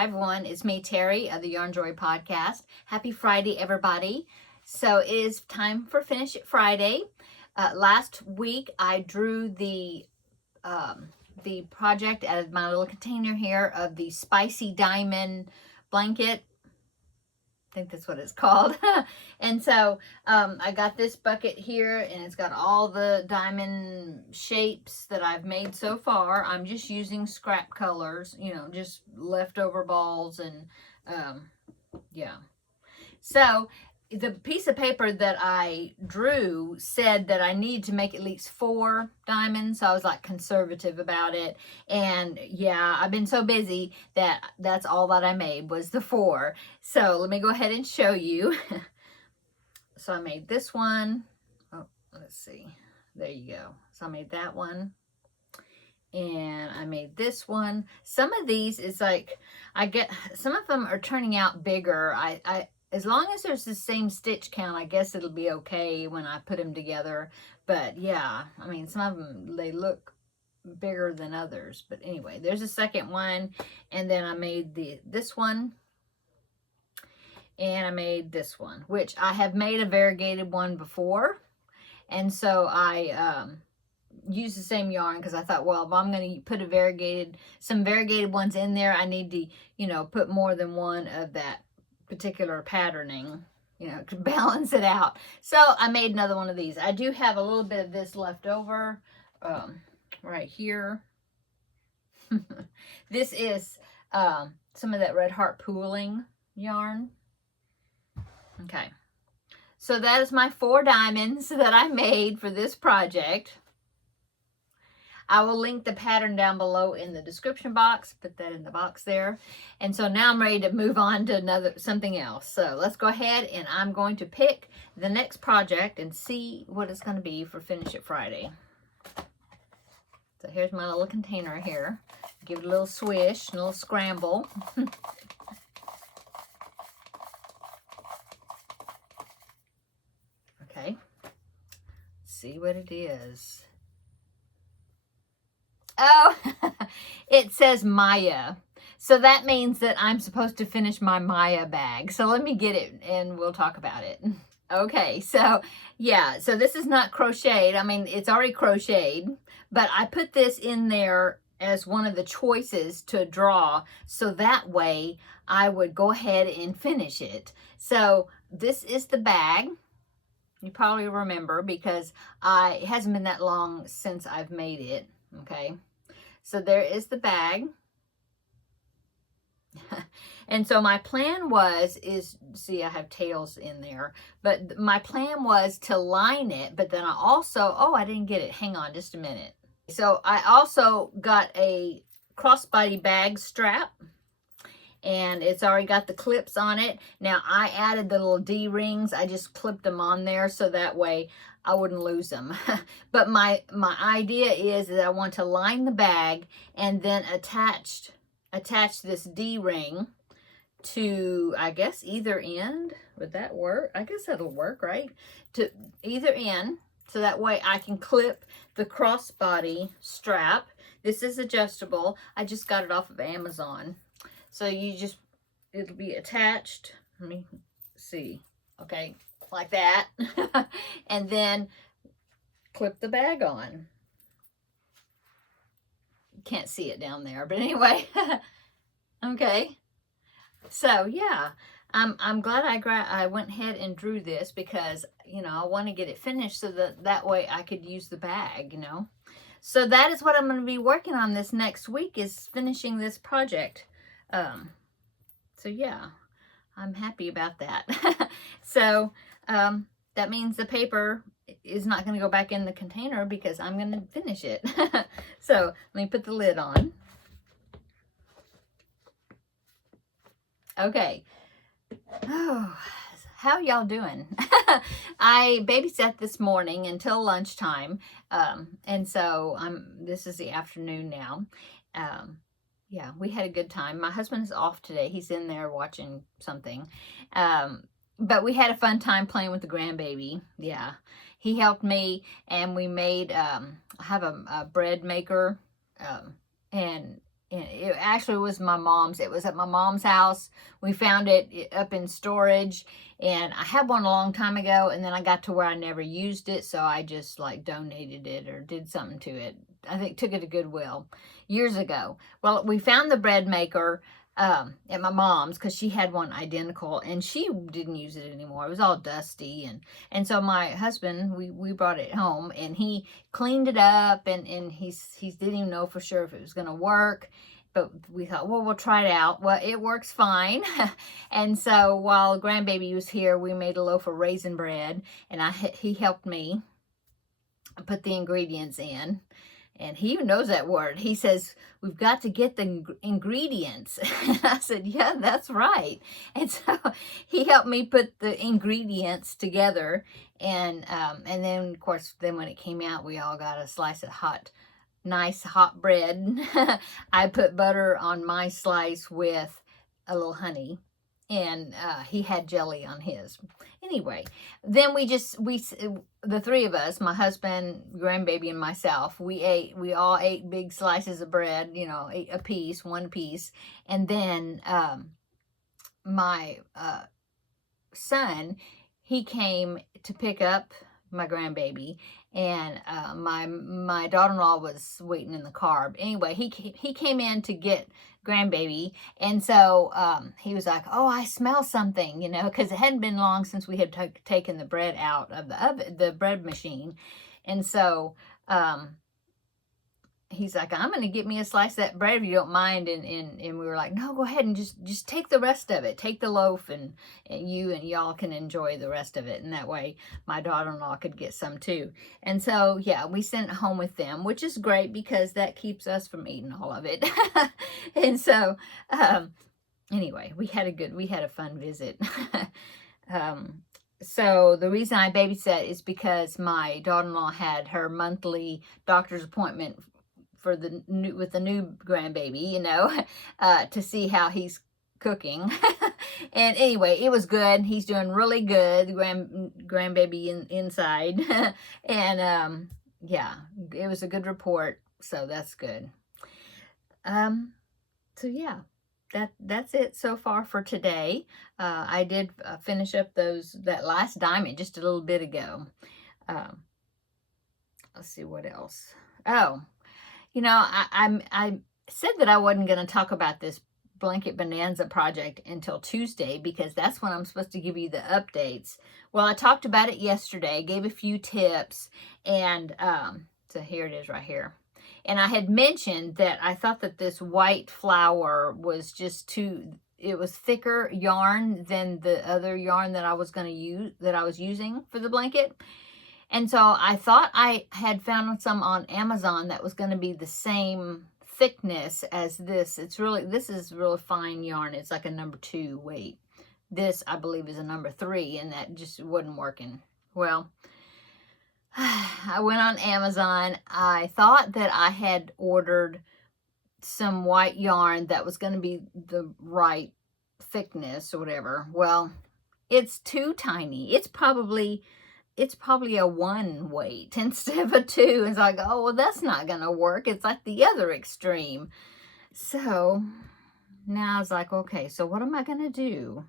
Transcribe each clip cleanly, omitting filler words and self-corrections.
Hi everyone, it's me Terry of the Yarn Joy podcast. Happy Friday everybody. So it is time for Finish It Friday. Last week I drew the project out of my little container here of the spicy diamond blanket. I think that's what it's called. And so I got this bucket here and it's got all the diamond shapes that I've made so far. I'm just using scrap colors, you know, just leftover balls and yeah. So the piece of paper that I drew said that I need to make at least 4 diamonds. So I was like conservative about it. And yeah, I've been so busy that that's all that I made was the 4. So let me go ahead and show you. So I made this one. Oh, let's see. There you go. So I made that one. And I made this one. Some of these is like, some of them are turning out bigger. As long as there's the same stitch count, I guess it'll be okay when I put them together. But yeah, I mean, some of them, they look bigger than others. But anyway, there's a second one. And then I made this one. And I made this one, which I have made a variegated one before. And so I use the same yarn because I thought, well, if I'm going to put some variegated ones in there, I need to, you know, put more than one of that particular patterning, you know, to balance it out. So I made another one of these. I do have a little bit of this left over right here. This is some of that Red Heart pooling yarn. Okay, so that is my 4 diamonds that I made for this project. I will link the pattern down below in the description box. Put that in the box there. And so now I'm ready to move on to something else. So let's go ahead and I'm going to pick the next project and see what it's going to be for Finish It Friday. So here's my little container here. Give it a little swish, a little scramble. Okay. Let's see what it is. Oh, it says Maya. So that means that I'm supposed to finish my Maya bag. So let me get it and we'll talk about it. Okay, so yeah, so this is not crocheted. I mean, it's already crocheted, but I put this in there as one of the choices to draw. So that way I would go ahead and finish it. So this is the bag. You probably remember because it hasn't been that long since I've made it. Okay. So there is the bag. And so my plan see, I have tails in there, but my plan was to line it, but then I also, oh, I didn't get it. Hang on just a minute. So I also got a crossbody bag strap and it's already got the clips on it. Now I added the little D-rings. I just clipped them on there so that way I wouldn't lose them. But my idea is that I want to line the bag and then attach this D-ring to, I guess, either end. Would that work? I guess that'll work, right? To either end, so that way I can clip the crossbody strap. This is adjustable. I just got it off of Amazon. So it'll be attached. Let me see. Okay, like that. And then clip the bag on. Can't see it down there, but anyway. Okay. So yeah, I'm glad I went ahead and drew this because, you know, I want to get it finished so that way I could use the bag, you know. So that is what I'm going to be working on this next week, is finishing this project. So yeah, I'm happy about that. So that means the paper is not going to go back in the container because I'm going to finish it. So let me put the lid on. Okay. Oh, how y'all doing? I babysat this morning until lunchtime. And so this is the afternoon now. Yeah, we had a good time. My husband's off today. He's in there watching something. But we had a fun time playing with the grandbaby. Yeah, he helped me and we made, I have a bread maker. And it actually was my mom's. It was at my mom's house. We found it up in storage, and I had one a long time ago, and then I got to where I never used it, so I just like donated it or did something to it. I think took it to Goodwill years ago. Well, we found the bread maker at my mom's because she had one identical, and she didn't use it anymore. It was all dusty, and so my husband, we brought it home, and he cleaned it up, and he didn't even know for sure if it was going to work. But we thought, well, we'll try it out. Well, it works fine. And so while grandbaby was here, we made a loaf of raisin bread, and he helped me put the ingredients in. And he knows that word. He says, we've got to get the ingredients. And I said, yeah, that's right. And so he helped me put the ingredients together. And then, of course, then when it came out, we all got a slice of nice hot bread. I put butter on my slice with a little honey. And he had jelly on his. Anyway, then we the three of us, my husband, grandbaby, and myself, we all ate big slices of bread, one piece. And then my son, he came to pick up my grandbaby, and my daughter-in-law was waiting in the car. Anyway, he came in to get grandbaby, and so he was like, oh, I smell something, because it hadn't been long since we had taken the bread out of the bread machine. And so he's like, I'm going to get me a slice of that bread if you don't mind. And we were like, no, go ahead and just take the rest of it. Take the loaf, and y'all can enjoy the rest of it. And that way my daughter-in-law could get some too. And so, yeah, we sent it home with them, which is great because that keeps us from eating all of it. And so, anyway, we had a fun visit. So the reason I babysat is because my daughter-in-law had her monthly doctor's appointment with the new grandbaby, to see how he's cooking. And anyway, it was good. He's doing really good, grandbaby inside. And yeah, it was a good report, so that's good. So yeah, that's it so far for today. I did finish up that last diamond just a little bit ago. Let's see what else. Oh, I said that I wasn't going to talk about this Blanket Bonanza project until Tuesday because that's when I'm supposed to give you the updates. Well, I talked about it yesterday, gave a few tips, and so here it is right here. And I had mentioned that I thought that this white flower was just it was thicker yarn than the other yarn that I was using for the blanket. And so I thought I had found some on Amazon that was going to be the same thickness as this. This is really fine yarn. It's like a number 2 weight. This, I believe, is a number 3, and that just wasn't working. Well, I went on Amazon. I thought that I had ordered some white yarn that was going to be the right thickness or whatever. Well, it's too tiny. It's probably a 1 weight instead of a 2. It's like, oh, well, that's not going to work. It's like the other extreme. So now I was like, okay, so what am I going to do?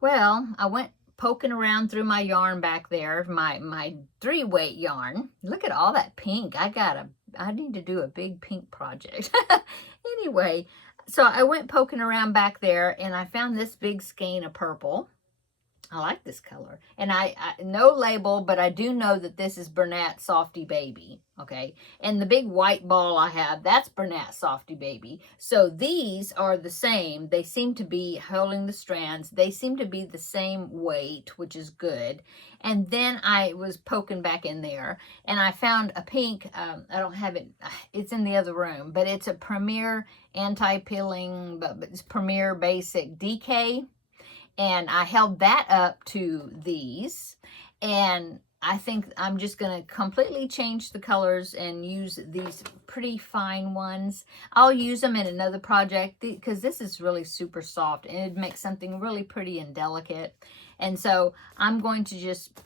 Well, I went poking around through my yarn back there, my 3 weight yarn. Look at all that pink. I need to do a big pink project. Anyway, so I went poking around back there, and I found this big skein of purple. I like this color. And I no label, but I do know that this is Bernat Softy Baby, okay? And the big white ball I have, that's Bernat Softy Baby. So these are the same. They seem to be holding the strands. They seem to be the same weight, which is good. And then I was poking back in there, and I found a pink. I don't have it. It's in the other room, but it's a Premier Anti-Peeling, but it's Premier Basic DK. And I held that up to these, and I think I'm just going to completely change the colors and use these pretty fine ones. I'll use them in another project because this is really super soft, and it makes something really pretty and delicate. And so I'm going to just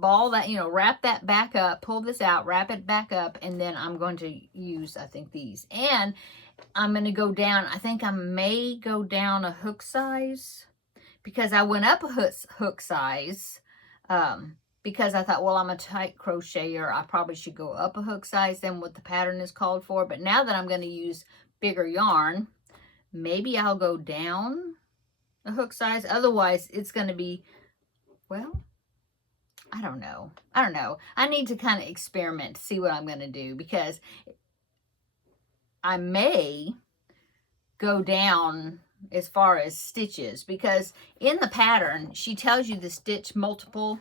ball that, you know, wrap that back up, pull this out, wrap it back up, and then I'm going to use, I think, these. And I'm going to go down, I think I may go down a hook size, because I went up a hook size, because I thought, well, I'm a tight crocheter, I probably should go up a hook size than what the pattern is called for. But now that I'm going to use bigger yarn, maybe I'll go down a hook size. Otherwise, it's going to be, well, I don't know. I need to kind of experiment to see what I'm going to do, because I may go down as far as stitches, because in the pattern, she tells you to stitch multiple.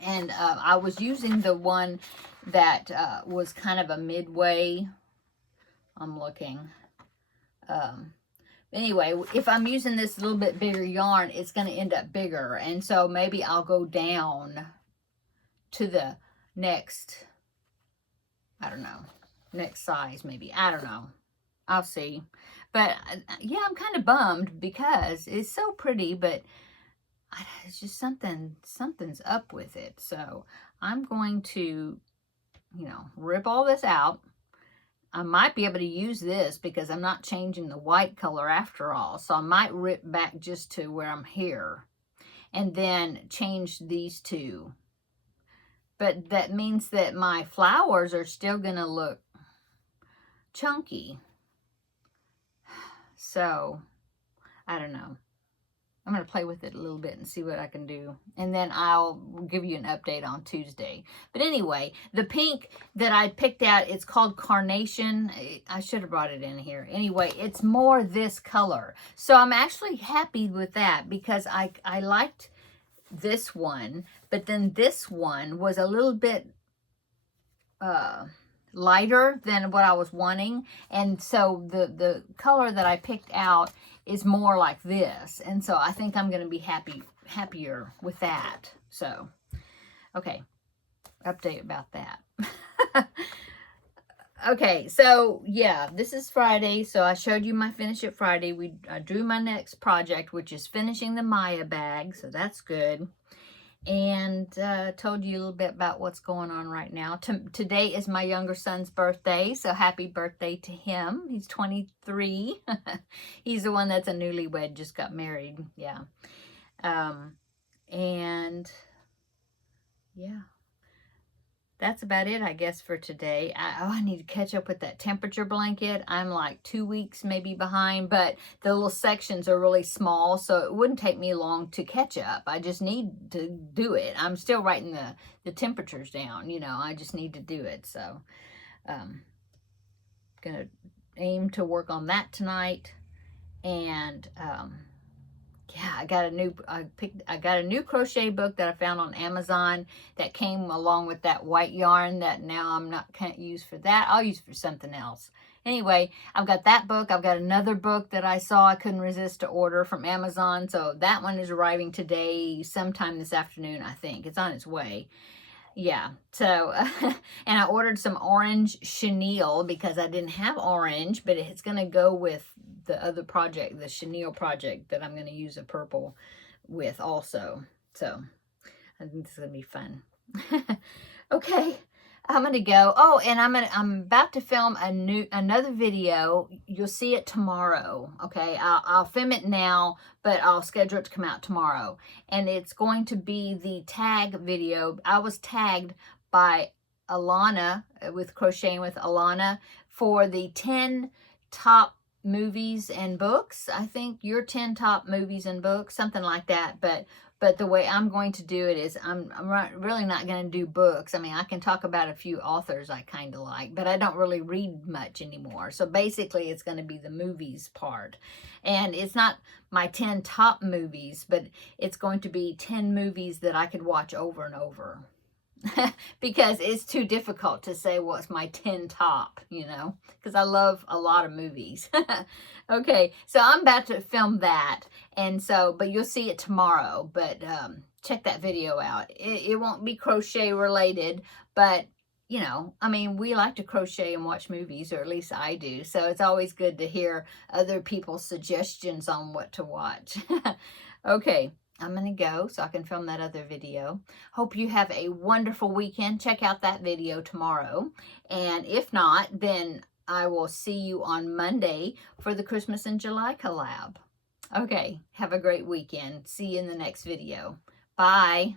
And I was using the one that was kind of a midway. I'm looking. Anyway, if I'm using this little bit bigger yarn, it's going to end up bigger. And so maybe I'll go down to the next, I don't know, next size maybe. I don't know. I'll see. But yeah, I'm kind of bummed because it's so pretty, but it's just something's up with it. So I'm going to, you know, rip all this out. I might be able to use this because I'm not changing the white color after all. So I might rip back just to where I'm here and then change these two. But that means that my flowers are still going to look chunky. So, I don't know. I'm going to play with it a little bit and see what I can do. And then I'll give you an update on Tuesday. But anyway, the pink that I picked out, it's called Carnation. I should have brought it in here. Anyway, it's more this color. So I'm actually happy with that because I liked this one. But then this one was a little bit lighter than what I was wanting. And so the color that I picked out is more like this. And so I think I'm going to be happier with that. So, okay. Update about that. Okay, so yeah, this is Friday. So I showed you my Finish It Friday. I drew my next project, which is finishing the Maya bag. So that's good. And told you a little bit about what's going on right now. Today is my younger son's birthday, so happy birthday to him. He's 23. He's the one that's a newlywed, just got married. Yeah. And yeah, that's about it, I guess, for today. I need to catch up with that temperature blanket. I'm like 2 weeks maybe behind, but the little sections are really small, so it wouldn't take me long to catch up. I just need to do it. I'm still writing the temperatures down, you know. I just need to do it. So, gonna aim to work on that tonight. And yeah, I got a new crochet book that I found on Amazon that came along with that white yarn that now can't use for that. I'll use for something else. Anyway, I've got that book. I've got another book that I saw I couldn't resist to order from Amazon. So that one is arriving today, sometime this afternoon, I think. It's on its way. Yeah, so, and I ordered some orange chenille because I didn't have orange, but it's going to go with the other project, the chenille project that I'm going to use a purple with also. So, I think this is going to be fun. Okay, I'm going to go. Oh, and I'm about to film another video. You'll see it tomorrow. Okay, I'll film it now, but I'll schedule it to come out tomorrow. And it's going to be the tag video. I was tagged by Alana with Crocheting with Alana for the 10 top movies and books. I think your 10 top movies and books, something like that. But the way I'm going to do it is I'm really not going to do books. I mean, I can talk about a few authors I kind of like, but I don't really read much anymore. So basically, it's going to be the movies part. And it's not my 10 top movies, but it's going to be 10 movies that I could watch over and over. Because it's too difficult to say what's my 10 top, you know, because I love a lot of movies. Okay, so I'm about to film that, and so, but you'll see it tomorrow, but check that video out. It won't be crochet related, but, you know, I mean, we like to crochet and watch movies, or at least I do, so it's always good to hear other people's suggestions on what to watch. Okay. I'm going to go so I can film that other video. Hope you have a wonderful weekend. Check out that video tomorrow. And if not, then I will see you on Monday for the Christmas in July collab. Okay, have a great weekend. See you in the next video. Bye.